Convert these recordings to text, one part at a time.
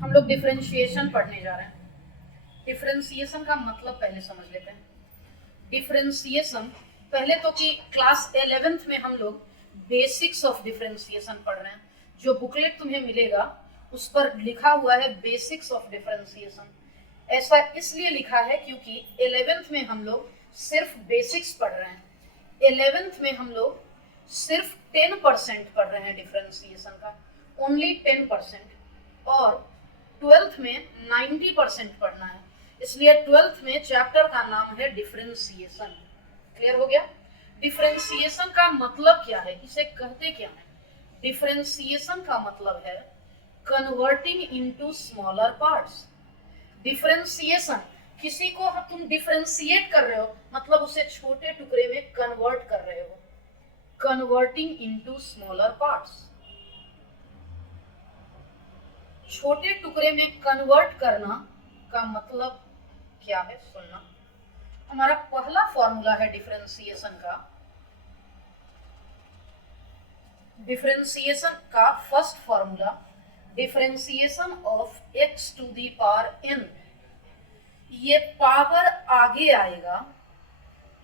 हम लोग डिफरेंशिएशन पढ़ने जा रहे हैं। डिफरेंशिएशन का मतलब पहले समझ लेते हैं। डिफरेंशिएशन पहले तो कि क्लास 11th में हम लोग बेसिक्स ऑफ डिफरेंशिएशन पढ़ रहे हैं। जो बुकलेट तुम्हें मिलेगा उस पर लिखा हुआ है बेसिक्स ऑफ डिफरेंशिएशन। ऐसा इसलिए लिखा है क्योंकि 11th में हम लोग सिर्फ बेसिक्स पढ़ रहे हैं। 11th में हम लोग सिर्फ 10% पढ़ रहे हैं डिफरेंशिएशन का, ओनली 10%, और 12th में 90% पढ़ना है। इसलिए 12th में चैप्टर का नाम है डिफरेंशिएशन। क्लियर हो गया? डिफरेंशिएशन का मतलब क्या है, इसे कहते क्या है? डिफरेंशिएशन का मतलब है converting into smaller parts. Differentiation, किसी को तुम डिफरेंशिएट कर रहे हो मतलब उसे छोटे टुकड़े में कन्वर्ट कर रहे हो। कन्वर्टिंग इनटू स्मॉलर पार्ट्स, छोटे टुकड़े में कन्वर्ट करना का मतलब क्या है सुनना। हमारा पहला फॉर्मूला है डिफरेंशिएशन का। डिफरेंशिएशन का first formula, differentiation of x to the power n, ये पावर आगे आएगा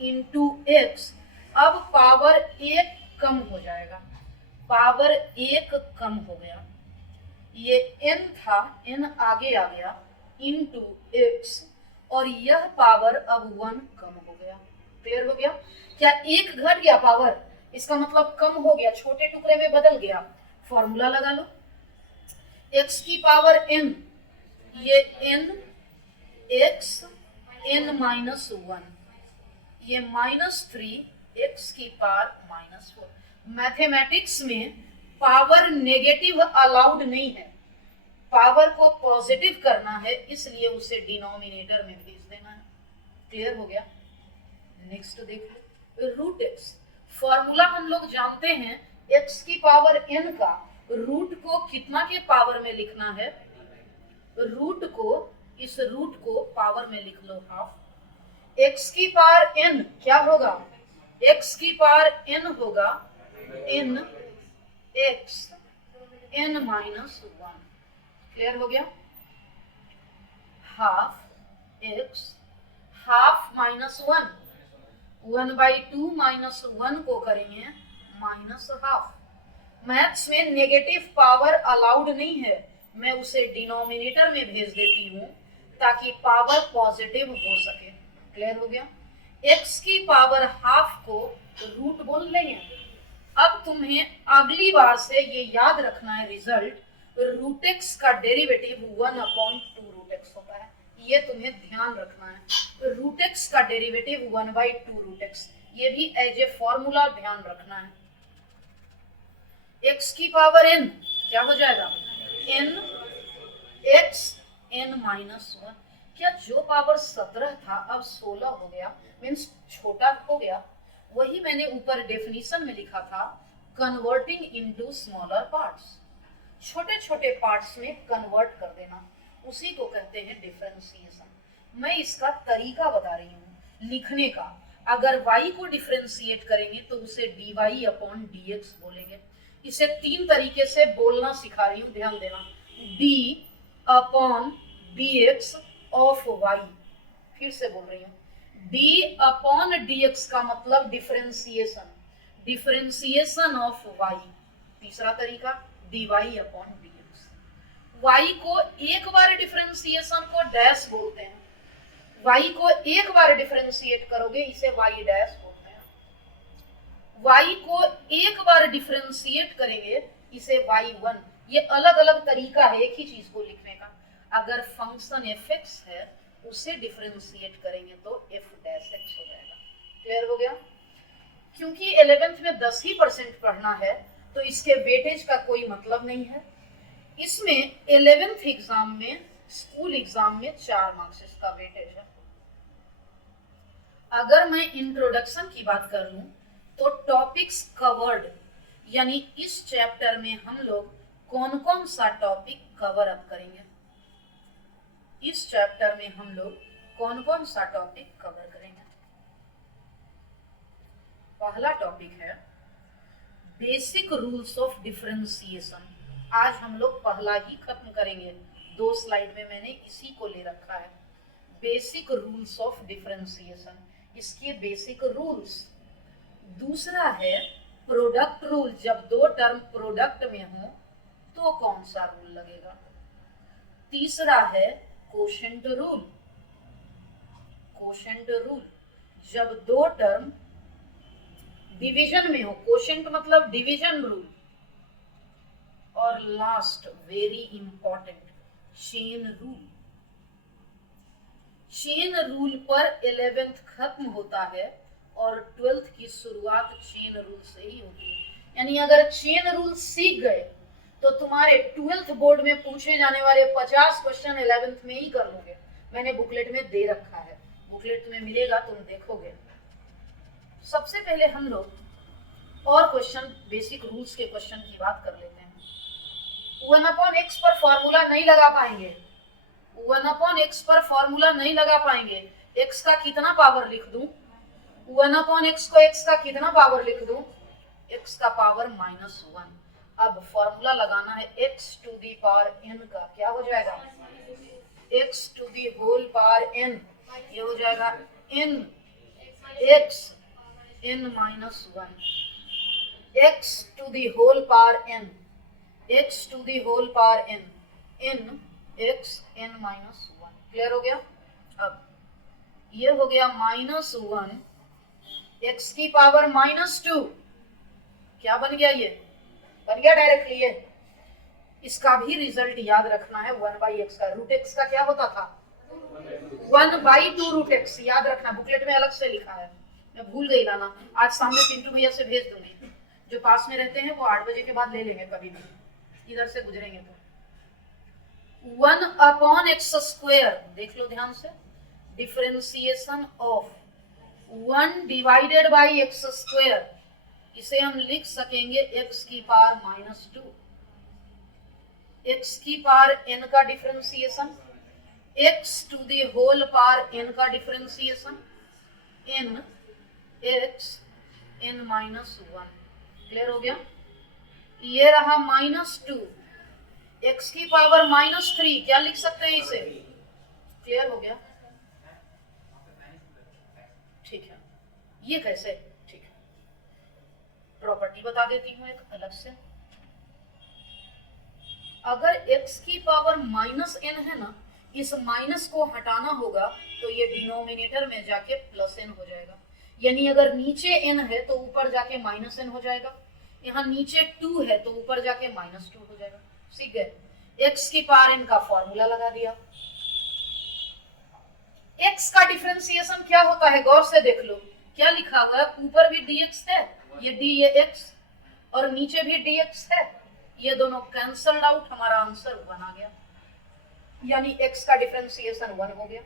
इनटू x। अब पावर 1 कम हो जाएगा, पावर 1 कम हो गया, ये n था, n आगे आ गया इनटू x, और यह पावर अब 1 कम हो गया। क्लियर हो गया? क्या 1 घट गया पावर, इसका मतलब कम हो गया, छोटे टुकड़े में बदल गया। फॉर्मूला लगा लो, x की पावर n, ये n x n माइनस 1, ये -3 x की पावर -4। मैथमेटिक्स में पावर नेगेटिव अलाउड नहीं है, पावर को पॉजिटिव करना है, इसलिए उसे डिनोमिनेटर में भेज देना है। क्लियर हो गया? नेक्स्ट देखो, रूट x। फॉर्मूला हम लोग जानते हैं, x की पावर n का रूट को कितना के पावर में लिखना है? रूट को, इस रूट को पावर में लिख लो हाफ। x की पावर n क्या होगा? x की पावर n होगा n x n minus 1। Clear हो गया? Half x, half minus 1, 1/2 minus 1 को करेंगे माइनस हाफ। मैथ्स में नेगेटिव पावर अलाउड नहीं है, मैं उसे डिनोमिनेटर में भेज देती हूँ ताकि पावर पॉजिटिव हो सके। क्लियर हो गया? x की पावर हाफ को रूट बोल लेंगे। अब तुम्हें अगली बार से ये याद रखना है, रिजल्ट रूट एक्स का डेरिवेटिव 1/2 रूट एक्स होता है, ये तुम्हें ध्यान रखना है। रूट एक्स का डेरिवेटिव 1/2 रूट एक्स, ये भी एज ए फॉर्मूला ध्यान रखना है। x की पावर n क्या हो जाएगा? n x n minus 1। क्या जो पावर 17 था अब 16 हो गया, मीन्स छोटा हो गया? वही मैंने ऊपर डेफिनेशन में लिखा था, कन्वर्टिंग इनटू स्मॉलर पार्ट्स। छोटे छोटे पार्ट्स में कन्वर्ट कर देना, उसी को कहते हैं डिफरेंशिएशन। मैं इसका तरीका बता रही हूँ लिखने का। अगर y को डिफरेंशिएट करेंगे तो उसे dy/dx बोलेंगे। इसे 3 तरीके से बोलना सिखा रही हूँ, ध्यान देना। d/dx ऑफ y, फिर से बोल रही हूँ, d/dx का मतलब डिफरेंशिएशन, डिफरेंशिएशन ऑफ y। तीसरा तरीका dy/dx। y को एक बार डिफरेंशिएशन को डैश बोलते हैं, y को एक बार डिफरेंशिएट करोगे इसे y डैश बोलते हैं। y को एक बार डिफरेंशिएट करेंगे इसे y1। ये अलग अलग तरीका है एक ही चीज को लिखने का। अगर फंक्शन fx है उसे डिफरेंशिएट करेंगे तो f डैश x हो जाएगा। क्लियर हो गया? क्योंकि 11th में 10 ही % पढ़ना है तो इसके वेटेज का कोई मतलब नहीं है। इसमें 11th एग्जाम में, स्कूल एग्जाम में 4 मार्क्स इसका वेटेज है। अगर मैं इंट्रोडक्शन की बात कर लूं तो टॉपिक्स कवर्ड, यानी इस चैप्टर में हम लोग कौन कौन सा टॉपिक कवर अप करेंगे? इस चैप्टर में हम लोग कौन कौन सा टॉपिक कवर करेंगे? पहला टॉपिक है बेसिक रूल्स ऑफ डिफरेंशिएशन। आज हम लोग पहला ही खत्म करेंगे, 2 स्लाइड में मैंने इसी को ले रखा है, बेसिक रूल्स ऑफ डिफरेंशिएशन, इसके बेसिक रूल्स। दूसरा है प्रोडक्ट रूल, जब 2 टर्म प्रोडक्ट में हो तो कौन सा रूल लगेगा। तीसरा है कोशेंट रूल, कोशेंट रूल जब 2 टर्म डिवीजन में हो, कोशेंट मतलब डिवीजन रूल। और last very important chain rule. Chain rule पर 11th खत्म होता है और 12th की शुरुआत चेन रूल से ही होती है। यानी अगर चेन रूल सीख गए तो तुम्हारे 12th बोर्ड में पूछे जाने वाले 50 क्वेश्चन 11th में ही कर लोगे। मैंने बुकलेट में दे रखा है, बुकलेट में मिलेगा, तुम देखोगे। सबसे पहले हम लोग और क्वेश्चन, बेसिक रूल्स के क्वेश्चन की बात कर लेते हैं। 1/x पर फॉर्मूला नहीं लगा पाएंगे, 1/x पर फॉर्मूला नहीं लगा पाएंगे। x का कितना पावर लिख दूं, 1/x को x का कितना पावर लिख दूं, x का पावर -1। अब फॉर्मूला लगाना है x to the power n का, क्या हो जाएगा, x to the whole power n, ये हो जाएगा n x n -1, x to the whole power n, x to the whole power n, n x n -1। Clear हो गया। अब ये हो गया -1 x की पावर -2, क्या बन गया, ये बन गया डायरेक्टली ये। इसका भी रिजल्ट याद रखना है, 1/x का। रूट x का क्या होता था, 1/2 रूट x, याद रखना, बुकलेट में अलग से लिखा है, मैं भूल गई लाना। आज सामने पिंटू भैया से भेज दूंगी, जो पास में रहते हैं वो 8 बजे के बाद ले लेंगे, कभी भी इधर से गुजरेंगे तो। 1/x², देख लो ध्यान से, differentiation of 1 divided by x², इसे हम लिख सकेंगे x की पावर -2। x की पावर n का differentiation, x to the whole power n का differentiation, n x n -1। Clear हो गया। ये रहा -2, x की पावर -3, क्या लिख सकते हैं इसे, क्लियर हो गया। ठीक है, ये कैसे, ठीक है, प्रॉपर्टी बता देती हूँ एक अलग से। अगर x की पावर -n है ना, इस माइनस को हटाना होगा तो ये डिनोमिनेटर में जाके +n हो जाएगा। यानी अगर नीचे n है तो ऊपर जाके -n हो जाएगा, यहाँ नीचे 2 है तो ऊपर जाके -2 हो जाएगा। सीख गए। x की पावर n का फॉर्मूला लगा दिया। x का डिफरेंशिएशन क्या होता है, गौर से देख लो, क्या लिखा हुआ है, ऊपर भी dx है, ये d ये x, और नीचे भी dx है, ये दोनों कैंसल्ड आउट, हमारा आंसर 1 आ गया। यानी x का डिफरेंशिएशन 1 हो गया।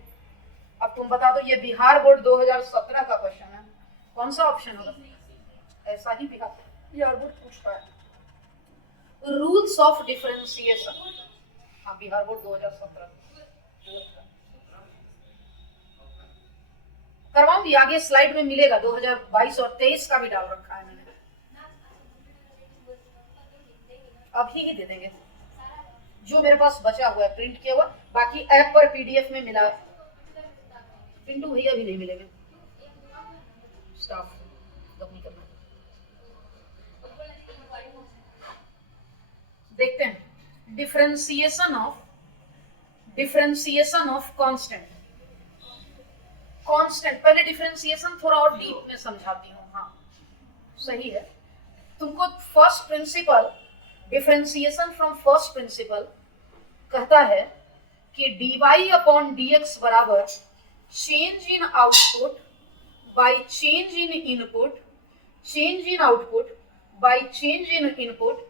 अब तुम बता दो, ये बिहार बोर्ड 2017 का क्वेश्चन है, कौन सा ऑप्शन होगा, ऐसा ही बिहार बोर्ड पूछता है। रूल्स ऑफ डिफरेंशिएशन, हाँ बिहार बोर्ड 2017 करवाऊंगी, आगे स्लाइड में मिलेगा, 2022 और 23 का भी डाल रखा है मैंने, अभी ही दे देंगे जो मेरे पास बचा हुआ है प्रिंट किया हुआ, बाकी ऐप पर पीडीएफ में मिला। पिंटू भैया भी नहीं मिलेंगे, स्टाफ नहीं करना। देखते हैं डिफरेंशिएशन ऑफ कांस्टेंट। कांस्टेंट, पहले डिफरेंशिएशन थोड़ा और डीप में समझाती हूँ। हाँ सही है, तुमको first principle, differentiation from first principle कहता है कि dy/dx बराबर change in output by change in input, change in output by change in input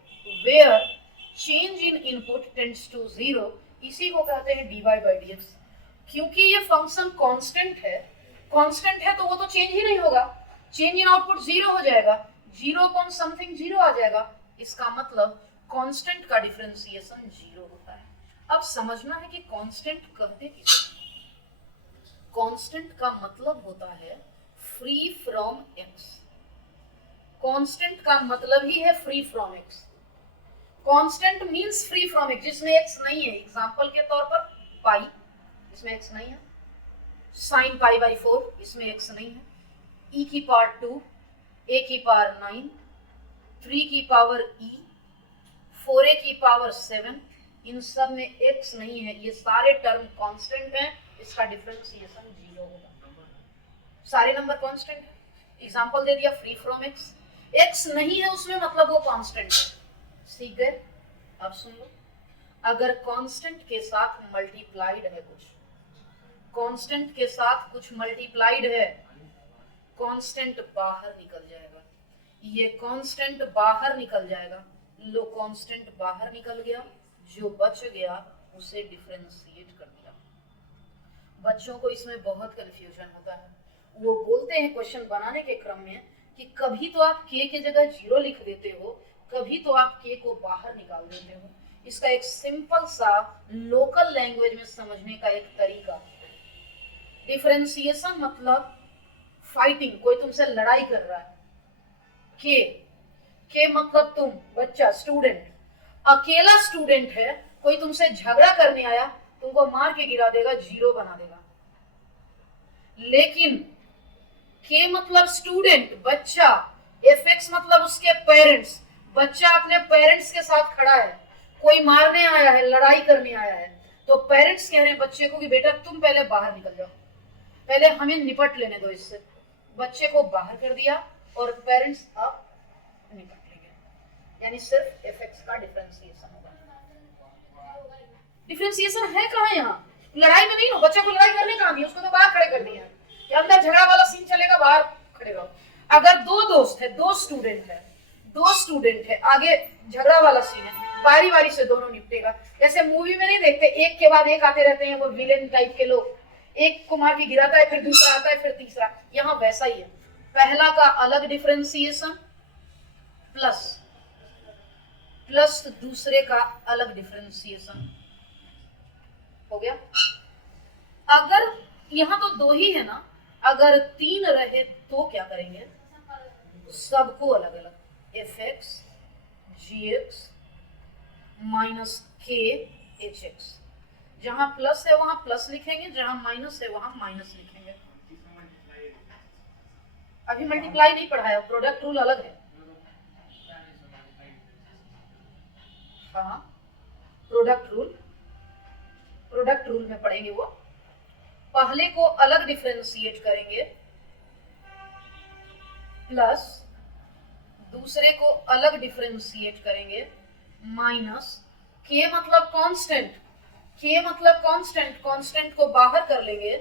where change in input tends to 0, इसी को कहते हैं dy/dx। क्योंकि ये फंक्शन कांस्टेंट है तो वो तो चेंज ही नहीं होगा, चेंज इन आउटपुट 0 हो जाएगा, 0 अपॉन समथिंग 0 आ जाएगा, इसका मतलब कांस्टेंट का डिफरेंशिएशन 0 होता है। अब समझना है कि कांस्टेंट कहते किसे, कांस्टेंट का मतलब होता है फ्री फ्रॉम x, कांस्टेंट का मतलब ही है free from x। Constant means free from x, जिसमें एक्स नहीं है। एग्जांपल के तौर पर पाई, इसमें एक्स नहीं है। साइन पाई बाई 4, इसमें एक्स नहीं है। e की पावर 2, a की पावर 9, 3 की पावर e, 4a की पावर 7, इन सब में x नहीं है। ये सारे टर्म कांस्टेंट हैं, इसका डिफरेंशिएशन 0 होगा। सारे नंबर कांस्टेंट है। एग्जांपल दे दिया फ्री फ्रॉम x, x नहीं है उसमें, मतलब वो कांस्टेंट है। ठीक है, अब सुन लो, अगर कांस्टेंट के साथ मल्टीप्लाइड है कुछ, कांस्टेंट के साथ कुछ मल्टीप्लाइड है, कांस्टेंट बाहर निकल जाएगा। ये कांस्टेंट बाहर निकल जाएगा। लो, कांस्टेंट बाहर निकल गया, जो बच गया उसे डिफरेंशिएट कर दिया। बच्चों को इसमें बहुत कंफ्यूजन होता है। वो बोलते हैं क्वेश्चन बनाने के क्रम में कि कभी तो आप k की जगह 0 लिख देते हो, कभी तो आप k को बाहर निकाल देते हो। इसका एक सिंपल सा लोकल लैंग्वेज में समझने का एक तरीका, डिफरेंशिएशन मतलब फाइटिंग, कोई तुमसे लड़ाई कर रहा है। के मतलब तुम, बच्चा, स्टूडेंट। अकेला स्टूडेंट है, कोई तुमसे झगड़ा करने आया, तुमको मार के गिरा देगा, 0 बना देगा। लेकिन के मतलब स्टूडेंट, बच्चा, एफ मतलब उसके पेरेंट्स, बच्चा अपने पेरेंट्स के साथ खड़ा है, कोई मारने आया है, लड़ाई करने आया है, तो पेरेंट्स कह रहे हैं बच्चे को कि बेटा तुम पहले बाहर निकल जाओ, पहले हमें निपट लेने दो इससे। बच्चे को बाहर कर दिया और पेरेंट्स अब निपट लेंगे। यानी सिर्फ एफ का डिफरेंशिएशन होगा। डिफरेंशिएशन है कहाँ यहाँ? लड़ाई में नहीं हो, बच्चे को लड़ाई करने कहाँ दी, उसको तो बाहर खड़े कर दिया। अंदर झगड़ा वाला सीन चलेगा, बाहर खड़े रहो। अगर दो दोस्त है, दो स्टूडेंट है, आगे झगड़ा वाला सीन है, बारी बारी से दोनों निपटेगा। जैसे मूवी में नहीं देखते, एक के बाद एक आते रहते हैं वो विलेन टाइप के लोग, एक को मार के गिराता है, फिर दूसरा आता है, फिर तीसरा। यहाँ वैसा ही है, पहला का अलग डिफरेंशिएशन प्लस दूसरे का अलग डिफरेंशिएशन हो गया। अगर यहाँ तो 2 ही है ना, अगर 3 रहे तो क्या करेंगे? सबको अलग अलग, एफ एक्स जी एक्स माइनस के एच एक्स। जहां प्लस है वहां प्लस लिखेंगे, जहां माइनस है वहां माइनस लिखेंगे। अभी मल्टीप्लाई नहीं पढ़ाया, प्रोडक्ट रूल अलग है। हाँ, प्रोडक्ट रूल में पढ़ेंगे वो। पहले को अलग डिफरेंशिएट करेंगे, प्लस दूसरे को अलग डिफरेंशिएट करेंगे, माइनस के मतलब कांस्टेंट को बाहर कर लेंगे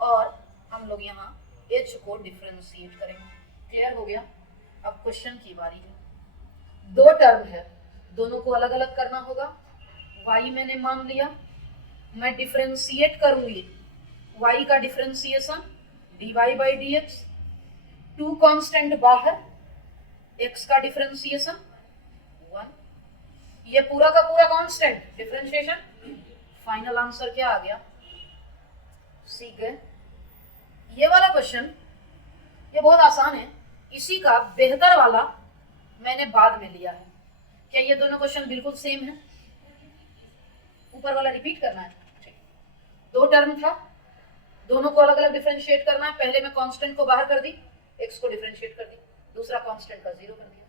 और हम लोग यहाँ h को डिफरेंशिएट करेंगे। क्लियर हो गया? अब क्वेश्चन की बारी है। 2 टर्म है, दोनों को अलग अलग करना होगा। y मैंने मान लिया, मैं डिफरेंशिएट करूंगी y का differentiation dy by d x, 2 constant बाहर, x का डिफरेंशिएशन 1, ये पूरा का पूरा कांस्टेंट, डिफरेंशिएशन। फाइनल आंसर क्या आ गया? सीख गए? ये वाला क्वेश्चन ये बहुत आसान है, इसी का बेहतर वाला मैंने बाद में लिया है। क्या ये दोनों क्वेश्चन बिल्कुल सेम है? ऊपर वाला रिपीट करना है। 2 टर्म था, दोनों को अलग अलग डिफरेंशिएट करना है। पहले मैं कांस्टेंट को बाहर कर दी, x को डिफरेंशिएट कर दी, दूसरा कांस्टेंट का 0 कर दिया।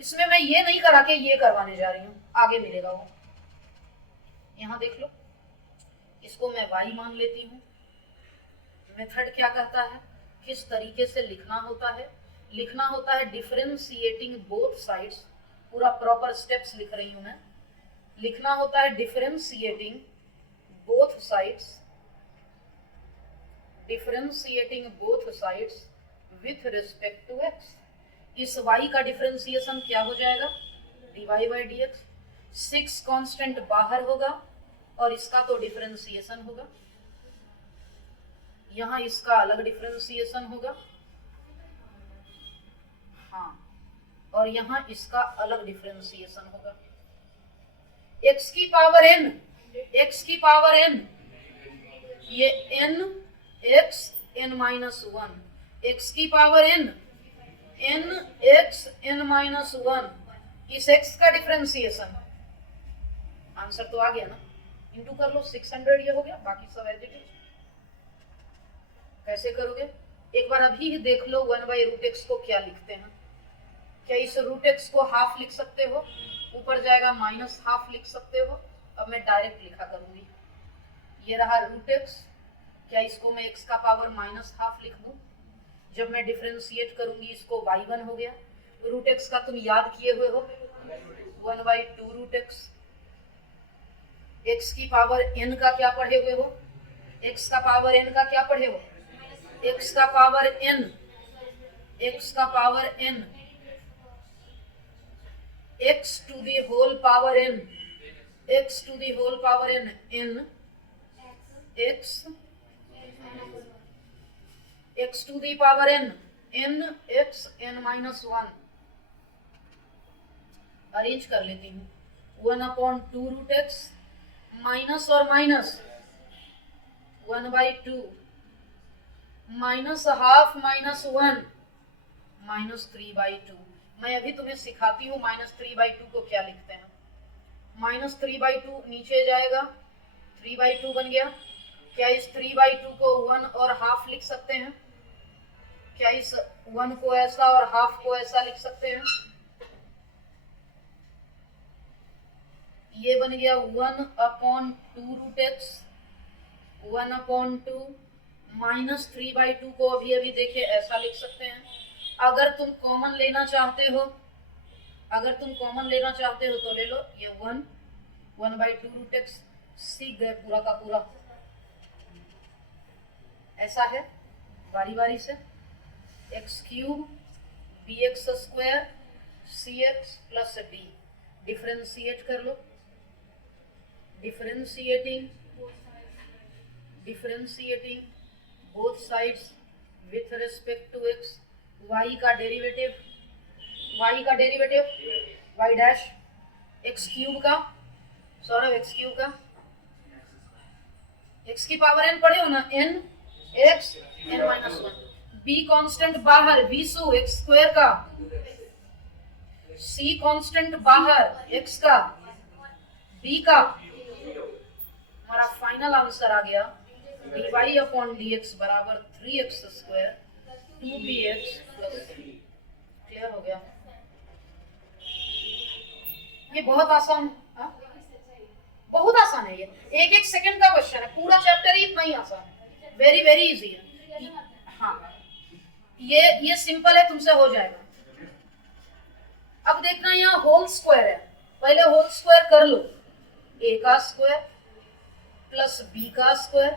इसमें मैं ये नहीं करा के ये करवाने जा रही हूँ, आगे मिलेगा वो। यहाँ देख लो, इसको मैं y मान लेती हूँ। मेथड क्या कहता है, किस तरीके से लिखना होता है? लिखना होता है डिफरेंशिएटिंग बोथ साइड्स, पूरा प्रॉपर स्टेप्स लिख रही हूँ मैं। लिखना होता है differentiating both sides with respect to x। इस y का डिफरेंशिएशन क्या हो जाएगा? dy by d x. 6 constant बाहर होगा और इसका तो डिफरेंशिएशन होगा, यहाँ इसका अलग डिफरेंशिएशन होगा, हाँ, और यहाँ इसका अलग डिफरेंशिएशन होगा। x की पावर n, ये n x n minus 1, x की पावर n इन एक्स n माइनस 1, इस x का डिफरेंशिएशन, आंसर तो आ गया ना, इंटू कर लो 600, ये हो गया, बाकी सब एज इट इज। कैसे करोगे एक बार अभी ही देख लो, 1/√x को क्या लिखते हैं। क्या इस √x को हाफ लिख सकते हो, ऊपर जाएगा माइनस हाफ लिख सकते हो। अब मैं डायरेक्ट लिखा करूंगी, ये रहा √x, क्या इसको मैं x का पावर माइनस हाफ लिख दूं। जब मैं डिफरेंशिएट करूंगी इसको y1 हो गया, √x का तुम याद किए हुए हो 1/2√x, x की पावर n का क्या पढ़े हुए हो, x का पावर n का क्या पढ़े हो, x का पावर n, x का power n, x to the whole power n, x to the whole power n, n x, x to the power n, n x n minus 1, arrange कर लेती हूँ, 1/2√x minus और minus 1/2 minus half minus 1 minus 3/2। मैं अभी तुम्हें सिखाती हूँ -3/2 को क्या लिखते हैं। -3/2 नीचे जाएगा, 3/2 बन गया। क्या इस 3/2 को 1 और हाफ लिख सकते हैं? क्या इस 1 को ऐसा और हाफ को ऐसा लिख सकते हैं? ये बन गया 1/2√x, 1/2 -3/2 को अभी अभी देखे ऐसा लिख सकते हैं। अगर तुम कॉमन लेना चाहते हो, अगर तुम कॉमन लेना चाहते हो तो ले लो, ये 1/2√x, सीख गए पूरा का पूरा। ऐसा है बारी बारी से, x³ bx² cx plus d, differentiate कर लो, differentiating both sides with respect to x, y का डेरिवेटिव y डैश, x³ का, सौरभ x³ का, x की पावर n पढ़े हो ना, n x n minus 1, b constant बाहर, v2 x² का, c कांस्टेंट बाहर x का, b का, हमारा फाइनल आंसर आ गया dy/dx बराबर 3x² 2bx प्लस 3। क्लियर हो गया? ये बहुत आसान, बहुत आसान है, ये एक एक सेकंड का क्वेश्चन है, पूरा चैप्टर ही इतना ही आसान है, वेरी वेरी इजी है। हाँ, ये सिंपल है, तुमसे हो जाएगा। अब देखना यहाँ होल स्क्वायर है, पहले होल स्क्वायर कर लो, a का स्क्वायर प्लस b का square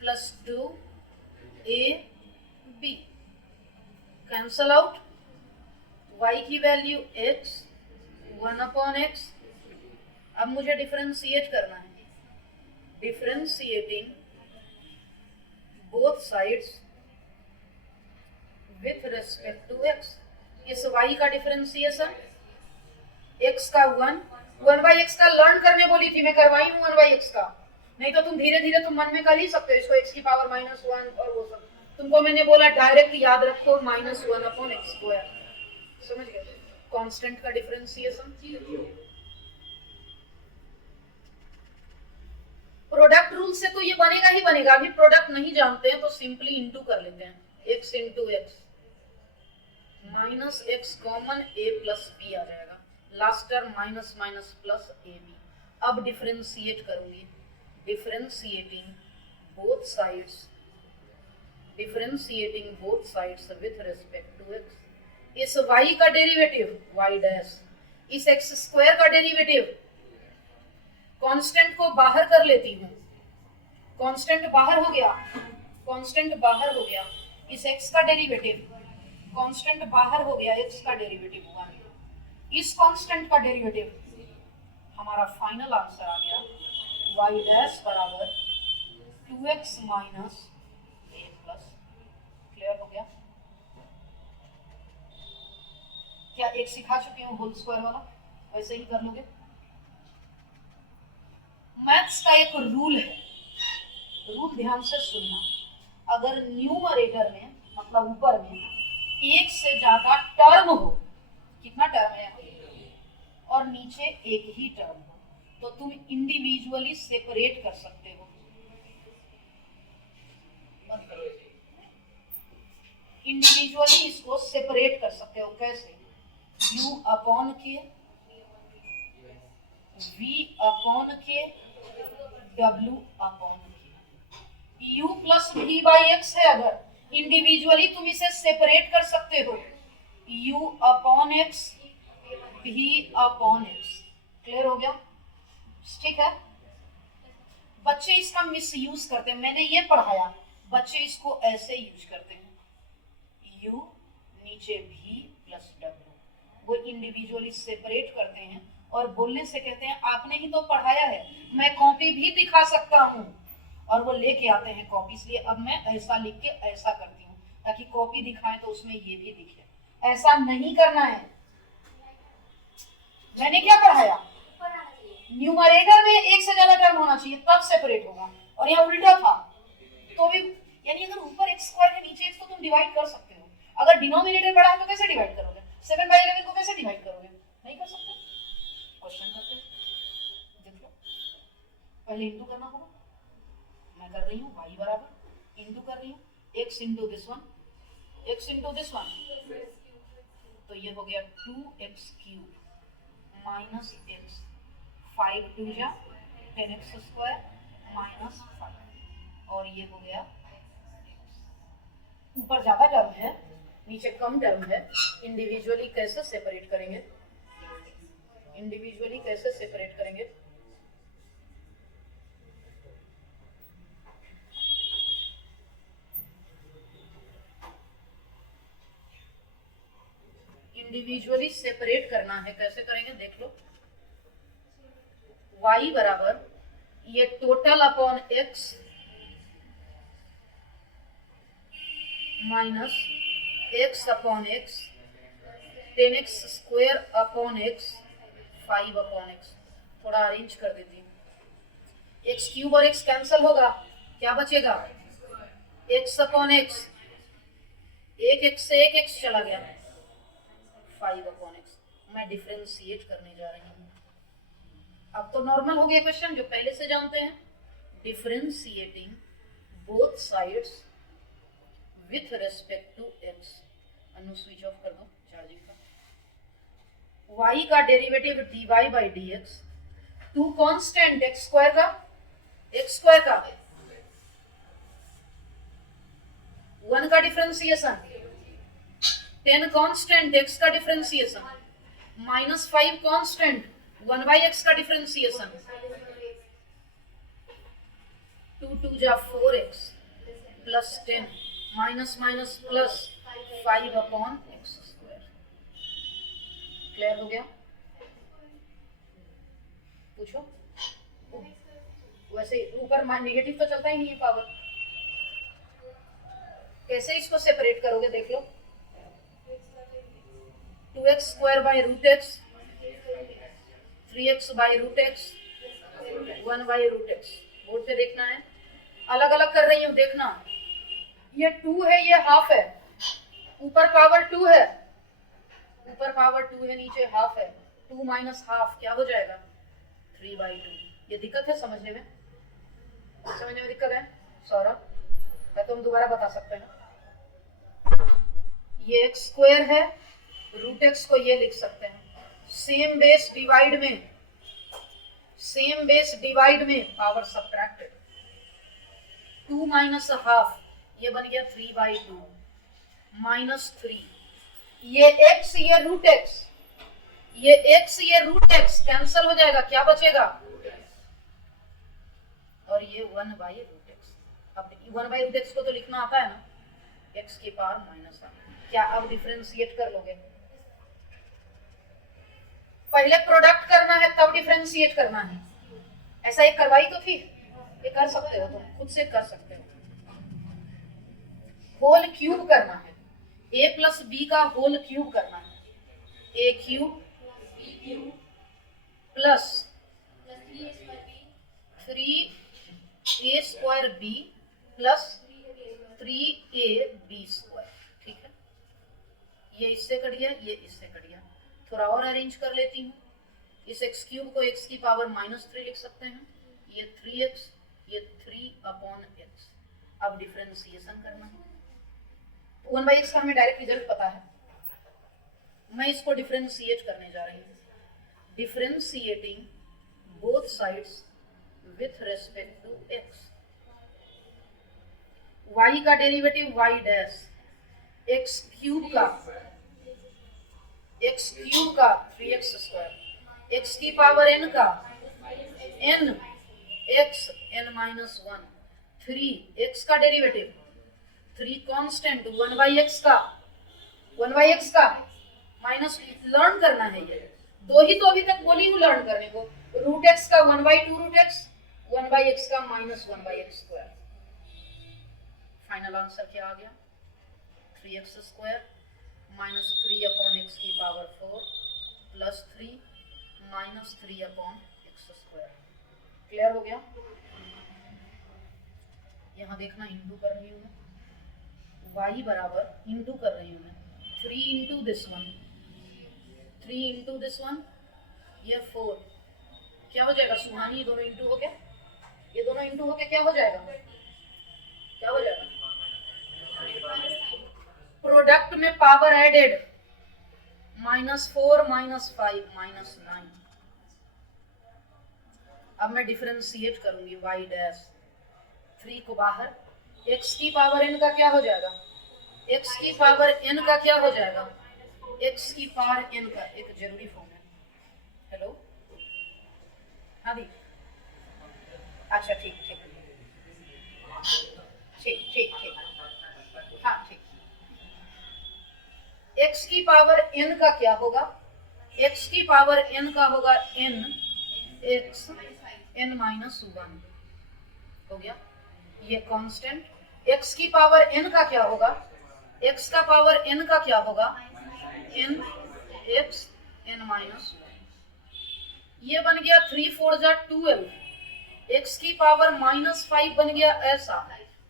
plus 2ab, cancel out, y की वैल्यू x 1/x। अब मुझे डिफरेंशिएट करना है, differentiating both sides with respect to x। इस y का डिफरेंशिएशन, x का 1/x का लर्न करने बोली थी, मैं करवाई हूँ 1/x का, नहीं तो तुम धीरे धीरे तुम मन में कर ही सकते हो इसको, x की पावर -1 और वो सब। तुमको मैंने बोला डायरेक्ट याद रखो -1/x², समझ गए? कांस्टेंट का डिफरेंशिएशन, प्रोडक्ट रूल से तो ये बनेगा ही बनेगा। अभी प्रोडक्ट नहीं जानते हैं तो सिंपली इंटू कर लेते हैं, x into x, -x common a plus b आ जाएगा, last term minus minus plus ab। अब डिफरेंशिएट करूंगी, differentiating both sides with respect to x। इस y का डेरिवेटिव y डैश, इस x² का डेरिवेटिव, कांस्टेंट को बाहर कर लेती हूँ, कांस्टेंट बाहर हो गया, इस x का डेरिवेटिव, कांस्टेंट बाहर हो गया, x का डेरिवेटिव 1, इस कांस्टेंट का डेरिवेटिव, हमारा फाइनल आंसर आ गया y डैश बराबर 2x minus a plus. Clear हो गया? क्या एक सिखा चुकी हूँ होल स्क्वायर वाला, वैसे ही कर लोगे? मैथ्स का एक रूल है, रूल ध्यान से सुनना, अगर न्यूमरेटर में मतलब ऊपर में एक से ज्यादा टर्म हो, कितना टर्म है और नीचे एक ही टर्म हो, तो तुम इंडिविजुअली सेपरेट कर सकते हो। इंडिविजुअली इसको सेपरेट कर सकते हो। कैसे? u अपॉन के, v अपॉन के, w अपॉन के। u plus v by x है, अगर इंडिविजुअली तुम इसे सेपरेट कर सकते हो, u upon x, v upon x. Clear हो गया? ठीक है। बच्चे इसका मिसयूज करते हैं, मैंने ये पढ़ाया, बच्चे इसको ऐसे यूज करते हैं, u नीचे v प्लस w, वो इंडिविजुअली सेपरेट करते हैं और बोलने से कहते हैं आपने ही तो पढ़ाया है, मैं कॉपी भी दिखा सकता हूँ, और वो लेके आते हैं कॉपी। इसलिए अब मैं ऐसा लिख के ऐसा करती हूँ ताकि कॉपी दिखाएं तो उसमें ये भी दिखे। ऐसा नहीं करना है। मैंने क्या पढ़ाया? न्यूमरेटर में एक से ज्यादा टर्म होना चाहिए तब सेपरेट होगा, और यहाँ उल्टा था तो भी, यानी अगर ऊपर एक्स स्क्वायर है नीचे एक्स तो तुम डिवाइड कर सकते हो। अगर डिनोमिनेटर बड़ा है तो कैसे डिवाइड करोगे? 7/11 को कैसे डिवाइड करोगे? नहीं कर सकते। क्वेश्चन करते हैं, देख लो। पहले इंटू करना होगा, मैं कर रही हूँ y बराबर इंटू कर रही हूँ x into this one, x into this one, तो ये हो गया 2x क्यूब माइनस x, 5 2 जा 10x स्क्वायर माइनस 5, और ये हो गया, ऊपर ज्यादा टर्म है नीचे कम टर्म है। इंडिविजुअली कैसे सेपरेट करेंगे? इंडिविजुअली कैसे सेपरेट करेंगे? इंडिविजुअली सेपरेट करना है, कैसे करेंगे देख लो। y बराबर ये total upon x minus x upon x, 10x square upon x, 5 upon x। थोड़ा अरेंज कर देती हूँ। x क्यूब और x कैंसिल होगा, क्या बचेगा? x अपॉन x, एक x से एक x चला गया, 5 अपॉन x। मैं डिफरेंशिएट करने जा रही हूँ। अब तो नॉर्मल हो गया क्वेश्चन जो पहले से जानते हैं। Differentiating both sides with respect to x। Anu switch off कर दो चार्जिंग का। y का derivative dy by dx, two constant x square का 1 का डिफरेंशिएशन, 10 कांस्टेंट x का differentiation, minus 5 constant 1 by x का डिफरेंशिएशन, 2 2 जा 4x plus 10 minus minus plus 5 upon x square. Clear हो गया? पूछो। वैसे ऊपर नेगेटिव तो चलता ही नहीं है पावर, कैसे इसको सेपरेट करोगे देख लो। 2x square by root x, 3x by root x, 1 by root x. Board पे देखना है, अलग अलग कर रही हूँ देखना। ये 2 है ये हाफ है, ऊपर पावर 2 है, ऊपर पावर 2 है नीचे हाफ है, 2 माइनस हाफ क्या हो जाएगा? 3/2। ये दिक्कत है समझने में? समझने में दिक्कत है सौरभ? मैं तुम दोबारा बता सकते हैं। ये एक्स स्क्वायर है, रूट एक्स को ये लिख सकते हैं, सेम बेस डिवाइड में पावर सब्ट्रैक्टेड, 2 माइनस हाफ ये बन गया 3/2 माइनस 3, ये x ये रूट x, ये x ये रूट x कैंसिल हो जाएगा, क्या बचेगा? और ये 1 बाई रूट एक्स। अब 1 बाई रूट एक्स को तो लिखना आता है ना, x की पावर माइनस 1। क्या अब डिफरेंशिएट कर लोगे? पहले प्रोडक्ट करना है तब डिफरेंशिएट करना है। ऐसा एक करवाई तो थी, ये कर सकते हो, तुम खुद से कर सकते हो। होल क्यूब करना है, a प्लस बी का होल क्यूब करना है, a cube plus 3a square b plus 3ab square. ठीक है, ये इससे कट गया, ये इससे कट गया। थोड़ा और अरेंज कर लेती हूँ। इस एक्स क्यूब को एक्स की पावर -3 लिख सकते हैं। ये 3x, ये 3/x। अब डिफरेंशिएशन करना है। 1/x का हमें डायरेक्ट रिजल्ट पता है, मैं इसको डिफरेंशिएट करने जा रही हूँ। Differentiating both sides with respect to x। y का derivative y dash, x cube का 3x², x की पावर n का n, x n-1, 3x का डेरिवेटिव 3 कांस्टेंट 1/x का माइनस लर्न करना है। ये दो ही तो अभी तक बोली हूँ लर्न करने को। √x का 1/2√x, 1/x का -1/x²। फाइनल आंसर क्या आ गया? 3x² -3/x की पावर 4 प्लस 3 -3/x²। क्लियर हो गया? यहाँ देखना, इंटू कर रही हूँ मैं, y बराबर इंटू कर रही हूँ मैं 3 into this one, 3 into this one, ये 4। क्या हो जाएगा सुहानी? ये दोनों इंटू हो गया, ये दोनों इंटू हो गया, क्या हो जाएगा? क्या हो जाएगा? प्रोडक्ट में पावर एडेड -4 -5 -9। अब मैं डिफरेंशिएट करूंगी y डैश, 3 को बाहर, x की पावर n का क्या हो जाएगा? x की पावर n का क्या हो जाएगा? x की पावर n का एक जरूरी फॉर्म है। हेलो, हाँ दी, अच्छा ठीक ठीक ठीक ठीक ठीक, हाँ ठीक। x की पावर n का क्या होगा? x की पावर n का होगा n x n-1 हो गया, ये कांस्टेंट। x की पावर n का क्या होगा? x का पावर n का क्या होगा? n x n-1। ये बन गया 3 4 जा 12, x की पावर -5 बन गया ऐसा,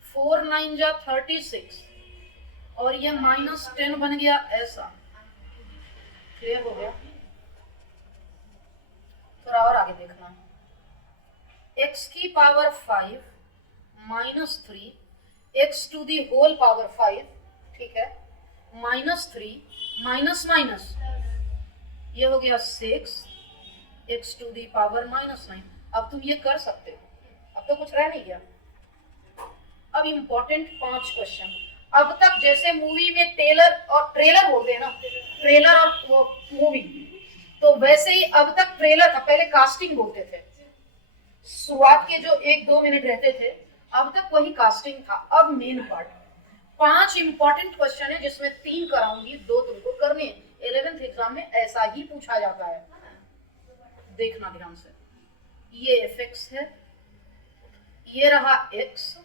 4 9 जा 36, और ये -10 बन गया ऐसा। क्लियर हो गया? थोड़ा और आगे देखना, x की power 5 -3 x to the whole power 5, ठीक है, -3 माइनस माइनस, ये हो गया 6 x टू दी पावर -9। अब तुम ये कर सकते हो, अब तो कुछ रह नहीं गया। अब इंपॉर्टेंट 5 क्वेश्चन। अब तक जैसे मूवी में ट्रेलर बोलते हैं ना, ट्रेलर और मूवी, तो वैसे ही अब तक ट्रेलर का पहले कास्टिंग बोलते थे, शुरुआत के जो 1-2 मिनट रहते थे, अब तक वही कास्टिंग था। अब मेन पार्ट, 5 इंपॉर्टेंट क्वेश्चन है जिसमें 3 कराऊंगी, 2 तुमको करने हैं। 11th एग्जाम में ऐसा ही पूछा जाता है, देखना ध्यान से। ये fx है, ये रहा x,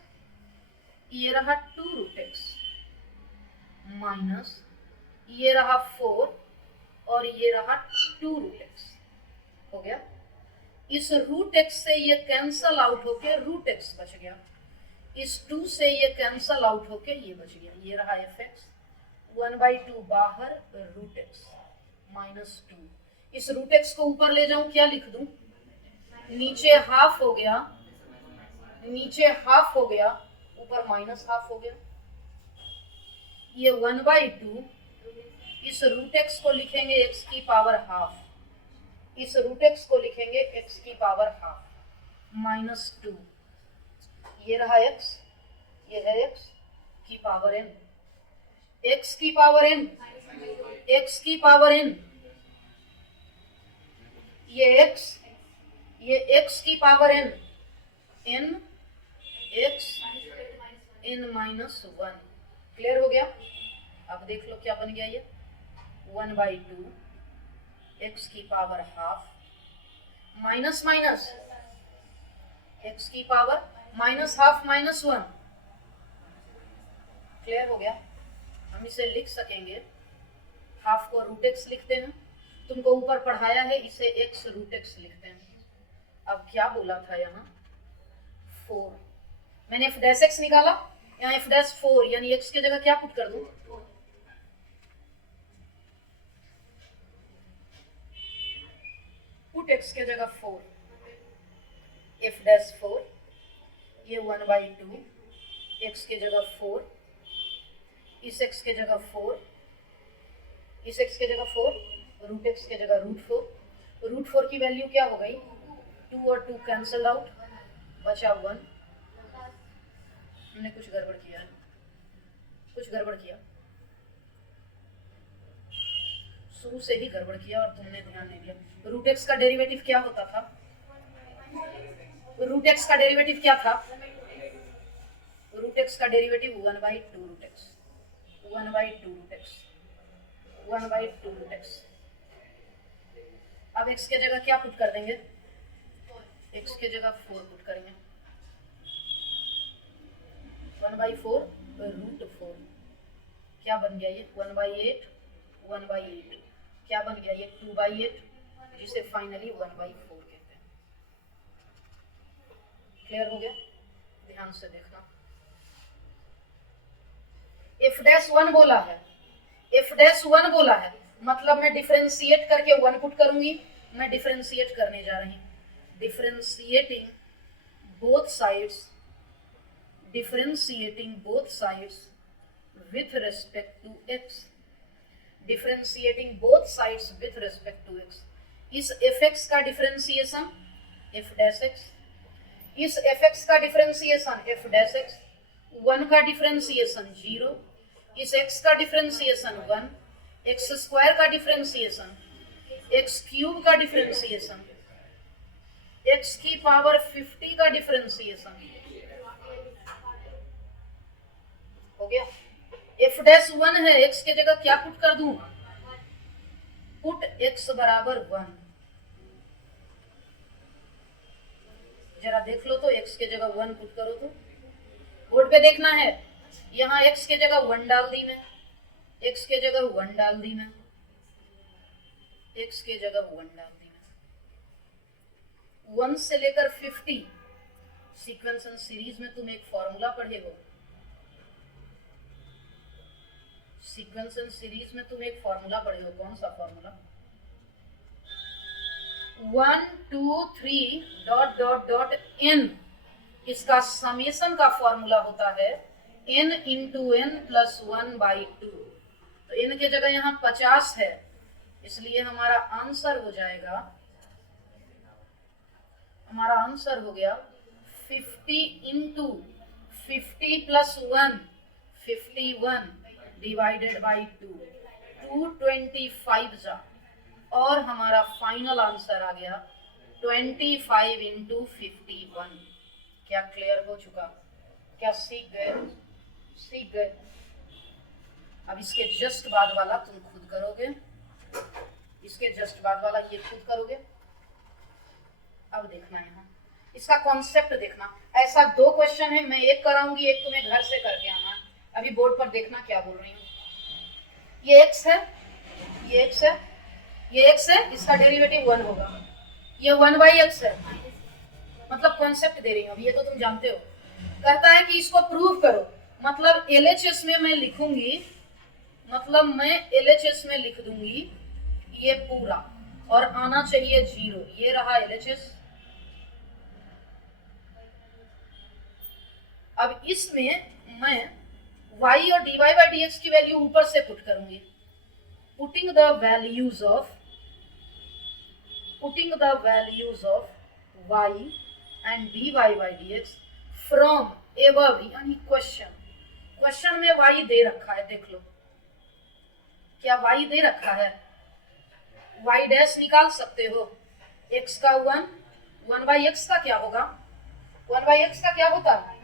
ये रहा 2√x माइनस ये रहा 4 और ये रहा 2√x। हो गया। इस √x से ये कैंसल आउट होके √x बच गया, इस 2 से ये कैंसल आउट होके ये बच गया, ये रहा fx, 1/2 बाहर, √x -2। इस √x को ऊपर ले जाऊं, क्या लिख दूं? नीचे हाफ हो गया, नीचे हाफ हो गया, ऊपर -½ हो गया। ये 1/2, इस √x को लिखेंगे x की पावर ½ इस √x को लिखेंगे x की पावर ½ -2। ये रहा x, ये है x की पावर n, x की पावर n, x की पावर n, ये x की power n, n x n-1। Clear हो गया? अब देख लो क्या बन गया, ये 1/2 x की पावर ½ माइनस माइनस x की पावर -½ -1। क्लियर हो गया? हम इसे लिख सकेंगे, हाफ को √x लिखते हैं, तुमको ऊपर पढ़ाया है इसे x √x लिखते हैं। अब क्या बोला था यहाँ? 4, मैंने f' निकाला, यहाँ f'4 यानी x की जगह क्या पुट कर दूं? पुट x के जगह 4, f डैश 4, ये 1/2, x के जगह 4, इस x के जगह 4, इस x के जगह 4, रूट x के जगह √4, √4 की वैल्यू क्या हो गई, 2 और 2 कैंसल आउट, बचा 1। हमने कुछ गड़बड़ किया है, कुछ गड़बड़ किया, शुरू से ही गड़बड़ किया और तुमने ध्यान नहीं दिया। रूट एक्स का डेरिवेटिव क्या होता था, रूट एक्स का डेरिवेटिव क्या था, रूट एक्स का derivative 1/2 root x, 1/2 root x, 1/2 root x. अब x के जगह क्या पुट कर देंगे, x के जगह 4 पुट करेंगे, 1/4 √4, क्या बन गया ये 1/8, 1/8 क्या बन गया ये 2/8, जिसे फाइनली 1/4 कहते हैं। क्लियर हो गया, ध्यान से देखना। f डैश 1 बोला है, f डैश 1 बोला है, मतलब मैं डिफरेंशिएट करके 1 पुट करूंगी। मैं डिफरेंशिएट करने जा रही हूं, differentiating both sides, differentiating both sides with respect to x, differentiating both sides with respect to x। इस fx का डिफरेंशिएशन f डैश x, इस fx का डिफरेंशिएशन f डैश x, 1 का डिफरेंशिएशन 0, इस x का डिफरेंशिएशन 1, x स्क्वायर का differentiation, x cube का differentiation, x की पावर 50 का डिफरेंशिएशन हो गया। f डैश 1 है, x के जगह क्या पुट कर दूं, पुट x बराबर 1। जरा देख लो तो, x के जगह 1 पुट करो तो, बोर्ड पे देखना है, यहाँ x के जगह 1 डाल दी मैं, x के जगह 1 डाल दी मैं, x के जगह 1 डाल दी मैं। 1 से लेकर 50 सीक्वेंस एंड सीरीज में तुम एक फॉर्मूला पढ़े हो, सीक्वेंस एंड सीरीज में तुम एक फॉर्मूला पढ़े हो, कौन सा formula, 1 2 3 dot dot dot n, इसका समेशन का फॉर्मूला होता है n इंटू n प्लस 1/2। तो n के जगह यहाँ 50 है, इसलिए हमारा आंसर हो जाएगा, हमारा आंसर हो गया 50 इंटू 50 प्लस 1, 51 डिवाइडेड बाई 2, 225 जा, और हमारा फाइनल आंसर आ गया 25 इंटू 51। क्या क्लियर हो चुका, क्या सीख गए, सीख गए। अब इसके जस्ट बाद वाला तुम खुद करोगे, इसके जस्ट बाद वाला ये खुद करोगे। अब देखना यहाँ इसका कॉन्सेप्ट देखना, ऐसा 2 क्वेश्चन है, मैं एक कराऊंगी, एक तुम्हें घर से करके आना। अभी बोर्ड पर देखना क्या बोल रही हूँ, ये x है, ये x है, ये x है, इसका डेरिवेटिव 1 होगा, ये 1/x है, मतलब कॉन्सेप्ट दे रही हूँ, ये तो तुम जानते हो। कहता है कि इसको प्रूव करो, मतलब LHS में मैं लिखूंगी, मतलब मैं LHS में लिख दूंगी ये पूरा, और आना चाहिए 0, ये रहा LHS। अब इसमें मैं y और dy by dx की वैल्यू ऊपर से पुट करूंगी, putting the values of y and dy by dx from above, यानी क्वेश्चन में y दे रखा है, देख लो क्या y दे रखा है, y डैश निकाल सकते हो, x का 1/x का क्या होगा, 1/x का क्या होता है,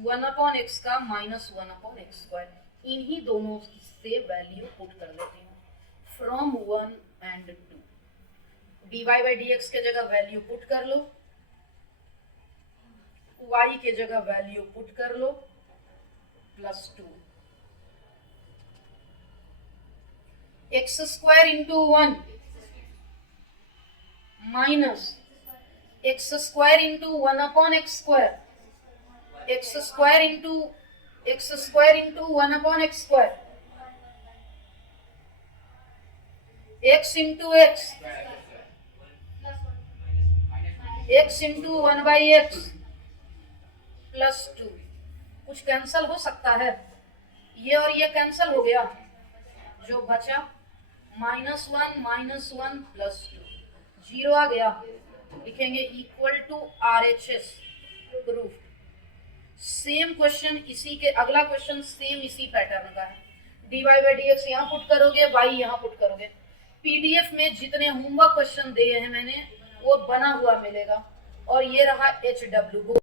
1/x का -1/x²। इन्हीं दोनों से वैल्यू पुट कर लेती हूँ, from 1 and 2। dy by dx के जगह वैल्यू पुट कर लो, y के जगह वैल्यू पुट कर लो, +2 x² into 1 minus x² into 1/x², x² into 1/x², x into x x into 1/x +2, कुछ कैंसल हो सकता है, ये और ये कैंसल हो गया, जो बचा -1 +2, 0 आ गया, लिखेंगे equal to RHS, proof. Same question इसी के अगला क्वेश्चन सेम इसी पैटर्न का है, dy/dx यहाँ पुट करोगे, y यहाँ पुट करोगे। पीडीएफ में जितने होमवर्क क्वेश्चन दिए हैं मैंने वो बना हुआ मिलेगा, और ये रहा HW।